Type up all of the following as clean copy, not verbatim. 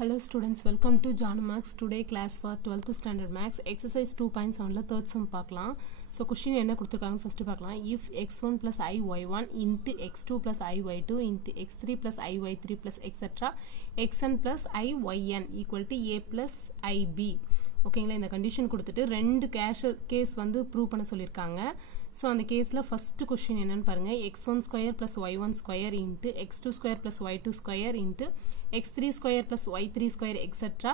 Hello students, welcome to John Max. Today class for 12th standard max exercise 2.7 third sum பார்க்கலாம். So question என்ன கொடுத்திருக்காங்க first பார்க்கலாம். If x1 plus iy1 into x2 plus iy2 into x3 plus iy3 plus etc. xn plus iyn equal to a plus ib. ஓகேங்களா, இந்த condition கொடுத்துட்டு ரெண்டு case வந்து prove பண்ண சொல்லியிருக்காங்க. ஸோ அந்த கேஸில் ஃபஸ்ட்டு கொஸ்டின் என்னன்னு பாருங்கள். x1 square plus y1 square into x2 square plus y2 square into x3 square plus y3 square etcetera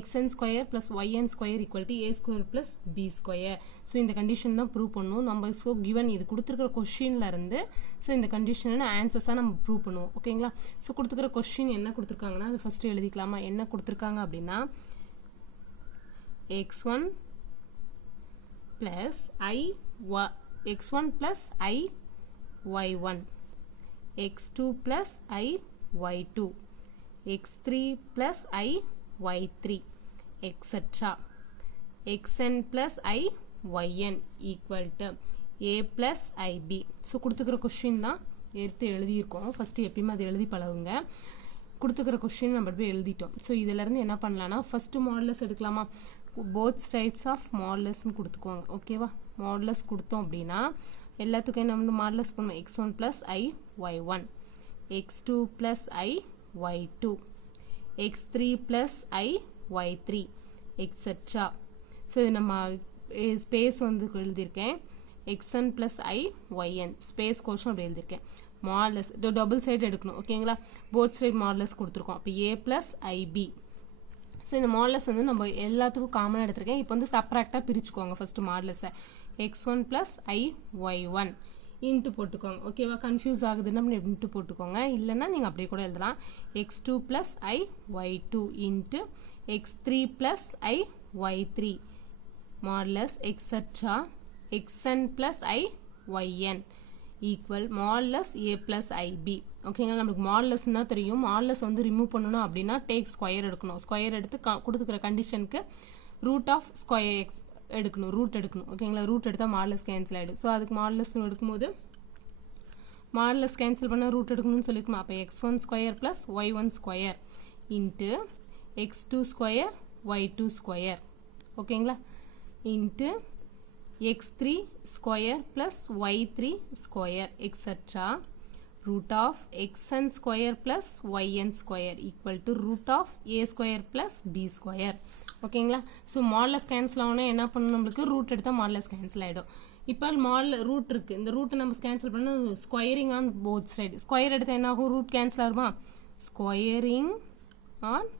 xn square plus yn square equal to a square plus b square. So இந்த condition தான் prove பண்ணணும் நம்ம. So given இது கொடுத்துருக்கிற கொஸ்டின்ல இருந்து so இந்த கண்டிஷனை ஆன்சர்ஸாக நம்ம ப்ரூவ் பண்ணுவோம். ஓகேங்களா, ஸோ கொடுத்துருக்கிற கொஸ்டின் என்ன கொடுத்துருக்காங்கன்னா அது ஃபஸ்ட்டு எழுதிக்கலாமா. என்ன கொடுத்துருக்காங்க அப்படின்னா x1 plus x1 plus I y1 x2 plus I y2 x3 plus I y3 etc. xn plus I yn equal to a plus ib. So கொடுத்துக்கிற கொஸ்டின் தான் எடுத்து எழுதியிருக்கோம். ஃபஸ்ட்டு எப்பயுமே அதை எழுதி பழகுங்க. கொடுத்துக்கிற கொஸ்டின் நம்ம போய் எழுதிட்டோம். ஸோ இதிலேருந்து என்ன பண்ணலான்னா ஃபஸ்ட்டு மாடுலஸ் எடுக்கலாமா. போத் சைட்ஸ் ஆஃப் மாடுலஸ்ன்னு கொடுத்துக்கோங்க. ஓகேவா, மாடுலஸ் கொடுத்தோம் அப்படின்னா எல்லாத்துக்கும் என்ன வந்து மாடுலஸ் பண்ணுவோம். x1 plus I y1 x2 plus I y2 x3 plus I y3 etc. So இது நம்ம ஸ்பேஸ் வந்து எழுதியிருக்கேன். xn plus I yn space கோஷம் அப்படி எழுதியிருக்கேன். மாடுலஸ் டபுள் சைடு எடுக்கணும். ஓகேங்களா, போத் சைடு மாடுலஸ் கொடுத்துருக்கோம். அப்போ a plus ib. ஸோ இந்த மாடுலஸ் வந்து நம்ம எல்லாத்துக்கும் காமனாக எடுத்திருக்கேன். இப்போ வந்து சப்ராக்டாக பிரிச்சுக்கோங்க. ஃபஸ்ட்டு மாடுலஸை x1 plus I y1 into போட்டுக்கோங்க. ஓகேவா, கன்ஃபியூஸ் ஆகுதுன்னா இன்ட்டு போட்டுக்கோங்க. இல்லைன்னா நீங்கள் அப்படியே கூட எழுதலாம். x2 plus I y2 into x3 plus I y3 modulus etcetera xn plus I yn equal modulus a plus ib. ஓகேங்களா, நம்மளுக்கு மாடுலஸ்னா தெரியும். மாடுலஸ் வந்து ரிமூவ் பண்ணணும் அப்படின்னா டேக் ஸ்கொயர் எடுக்கணும். ஸ்கொயர் எடுத்து கொடுத்துக்கிற கண்டிஷனுக்கு ரூட் ஆஃப் ஸ்கொயர் எக்ஸ் எடுக்கணும், ரூட் எடுக்கணும். ஓகேங்களா, ரூட் எடுத்தால் மாடுலஸ் கேன்சல் ஆகிடும். ஸோ அதுக்கு மாடுலஸ் எடுக்கும்போது மாடுலஸ் கேன்சல் பண்ணால் ரூட் எடுக்கணும்னு சொல்லியிருக்கணும். அப்போ x1 square plus y1 square into x2 square y2 square. ஓகேங்களா, into x3 square plus y3 square etc. root of xn square plus yn square equal to root of a square plus b square. ஓகேங்களா, so modulus cancel ஆகணும். என்ன பண்ணணும், நம்மளுக்கு root எடுத்தால் modulus cancel ஆகிடும். இப்போ root இருக்குது. இந்த ரூட்டை நம்ம கேன்சல் பண்ணால் squaring on both side. Square எடுத்தால் என்ன ஆகும், ரூட் கேன்சல் ஆகுமா. Squaring on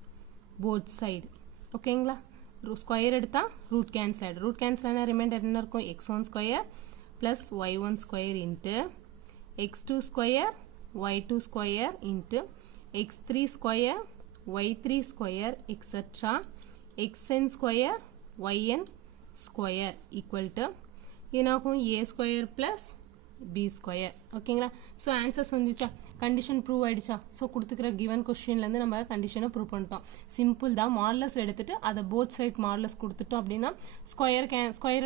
both side. ஓகேங்களா, ஸ்கொயர் எடுத்தால் ரூட் கேன்சல் ஆகிடும். ரூட் கேன்சல் ஆனால் ரிமைண்டர் என்ன இருக்கும், x1 square plus y1 square into x2 square y2 square into x3 square y3 square etcetera xn square yn square equal to என்னாகும் a square plus b square. ஓகேங்களா, so answers வந்துச்சா, condition prove ஆயிடுச்சா. So கொடுத்துக்கிற given கொஸ்டின்லேருந்து நம்ம கண்டிஷனை prove பண்ணிட்டோம். Simple தான். Modulus எடுத்துட்டு அதை போத் சைட் மாடுலஸ் கொடுத்துட்டோம் அப்படின்னா ஸ்கொயர்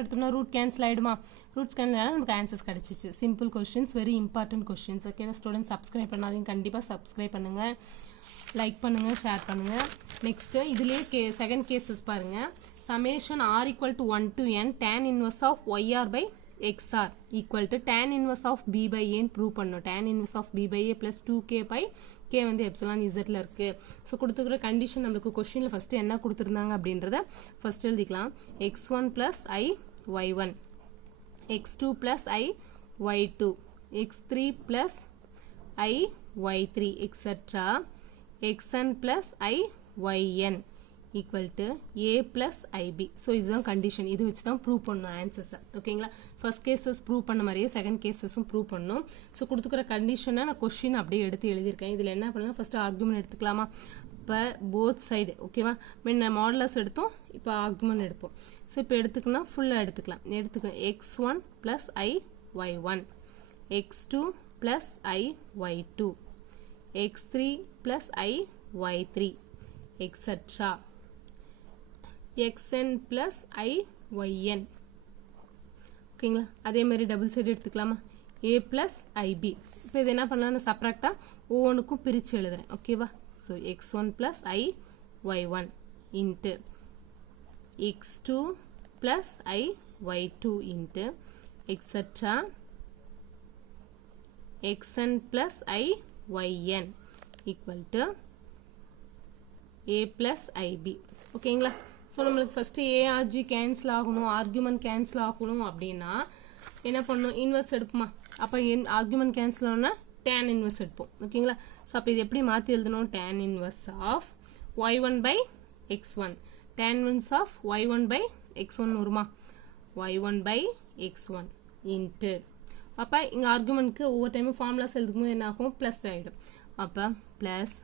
எடுத்தோம்னா ரூட் கேன்சல் ஆகிடுமா. ரூட் கேன்சல் ஆனால் நமக்கு ஆன்சர்ஸ் கிடச்சிச்சு. Simple questions, very important questions. ஓகேவா ஸ்டூடெண்ட்ஸ், சப்ஸ்கிரைப் பண்ணாதீங்க. கண்டிப்பாக சப்ஸ்கிரைப் பண்ணுங்கள், லைக் பண்ணுங்கள், ஷேர் பண்ணுங்கள். நெக்ஸ்ட்டு இதுலேயே செகண்ட் கேசஸ் பாருங்கள். Summation r equal to 1 to n tan inverse of yr by xr equal to tan inverse of b by a prove பண்ணணும். tan inverse of b by a plus 2k by k வந்து epsilon zல இருக்கு. So கொடுத்துக்கிற condition நம்மளுக்கு கொஸ்டினில் first என்ன கொடுத்துருந்தாங்க அப்படின்றத first எழுதிக்கலாம். x1 plus I y1 x2 plus I y2 x3 plus I y3 etc. xn plus I yn equal to a plus ib. So இதுதான் condition. இது வச்சு தான் ப்ரூவ் பண்ணணும் ஆன்சர்ஸை. ஓகேங்களா, ஃபர்ஸ்ட் கேசஸ் ப்ரூவ் பண்ண மாதிரியே செகண்ட் கேசஸும் ப்ரூவ் பண்ணணும். ஸோ கொடுத்துக்கிற கண்டிஷனை நான் கொஸ்டின் அப்படியே எடுத்து எழுதியிருக்கேன். இதில் என்ன பண்ணுங்க, ஃபர்ஸ்ட் ஆர்குமெண்ட் எடுத்துக்கலாமா. இப்போ போத் சைடு ஓகேவா, முன்ன மாடுலஸ் எடுத்தோம், இப்போ ஆர்குமெண்ட் எடுப்போம். ஸோ இப்போ எடுத்துக்கணும், ஃபுல்லாக எடுத்துக்கலாம். x1 plus I y1 x2 plus I y2 x3 plus I y3 etc. xn plus I yn. ஓகேங்களா, அதே மாதிரி டபுள் சைடு எடுத்துக்கலாமா. a plus ib. இப்போ இது என்ன பண்ணலாம், சப்ராக்டாக ஒவ்வொன்றுக்கும் பிரித்து எழுதுறேன். ஓகேவா, so x1 plus I y1 into x2 plus I y2 into etc xn plus I yn equal to a plus ib. ஓகேங்களா? ஸோ நம்மளுக்கு ஃபஸ்ட்டு ஏஆர்ஜி கேன்சல் ஆகணும், ஆர்குமெண்ட் கேன்சல் ஆகணும் அப்படின்னா என்ன பண்ணணும்? இன்வெர்ஸ் எடுப்போமா? அப்போ ஆர்குமெண்ட் கேன்சல் ஆகுனா டேன் இன்வெர்ஸ் எடுப்போம். ஓகேங்களா? ஸோ அப்போ இது எப்படி மாற்றி எழுதணும்? Tan inverse of y1 by x1, tan inverse of y1 by x1 வருமா? y1 by x1 into அப்போ இங்கே ஆர்குமெண்ட்க்கு ஒவ்வொரு டைமும் ஃபார்முலாஸ் எழுதுக்கும் போது என்ன ஆகும்? ப்ளஸ் ஆகிடும். அப்போ plus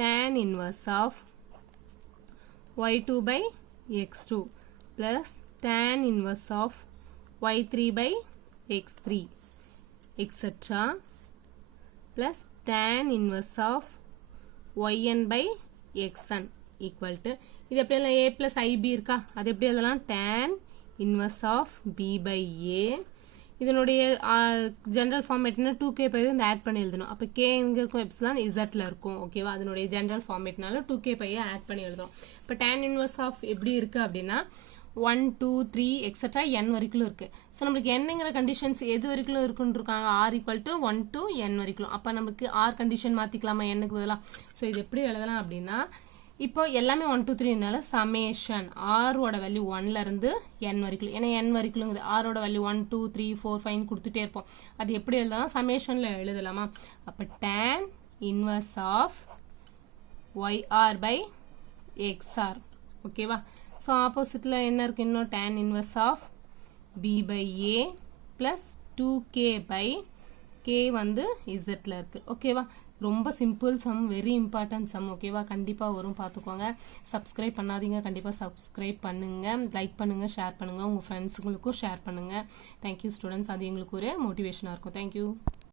tan inverse of y2 by x2 plus tan inverse of y3 by x3 etc plus tan inverse of yn by xn equal to இது எப்படி எல்லாம் a plus ib இருக்கா? அது எப்படி எழுதலாம்? tan inverse of b by a. இதனுடைய general ஃபார்மேட்னா 2k by வந்து add பண்ணி எழுதணும். அப்போ k எங்கே இருக்கும்? எப்சிலான் இசட்ல இருக்கும். ஓகேவா? அதனுடைய ஜெனரல் ஃபார்மேட்னால 2k பையை ஆட் பண்ணி எழுதணும். இப்போ tan இன்வர்ஸ் ஆஃப் எப்படி இருக்கு அப்படின்னா 1 2 3 எக்ஸட்ரா n வரைக்கும் இருக்கு. ஸோ நம்மளுக்கு என்னங்கிற கண்டிஷன்ஸ் எது வரைக்கும் இருக்குன்னு இருக்காங்க? r equal to 1 to n வரைக்கும். அப்போ நமக்கு r கண்டிஷன் மாற்றிக்கலாமா என்னுக்கு பதிலாக? ஸோ இது எப்படி எழுதலாம் அப்படின்னா இப்போ எல்லாமே 1 2 3னால சமேஷன் r ஓட வேல்யூ 1ல இருந்து n வரைக்கும். ஏன்னா n வரைக்கும்ங்குது r ஓட வேல்யூ 1 2 3 4 5 கொடுத்துட்டே இருப்போம். அது எப்படி எழுதலாம்? சமேஷன்ல எழுதலாமா? அப்போ tan inverse of yr by xr. ஓகேவா? ஸோ ஆப்போசிட்ல என்ன இருக்கு? இன்னும் tan inverse of b by a plus 2k by k வந்து zல இருக்கு. ஓகேவா? ரொம்ப simple sum, very important sum. ஓகேவா? கண்டிப்பாக வரும், பார்த்துக்கோங்க. சப்ஸ்கிரைப் பண்ணாதீங்க, கண்டிப்பாக சப்ஸ்கிரைப் பண்ணுங்கள், லைக் பண்ணுங்கள், ஷேர் பண்ணுங்கள், உங்கள் ஃப்ரெண்ட்ஸுங்களுக்கும் ஷேர் பண்ணுங்கள். Thank you students. அது எங்களுக்கு ஒரு மோட்டிவேஷனாக இருக்கும். தேங்க்யூ.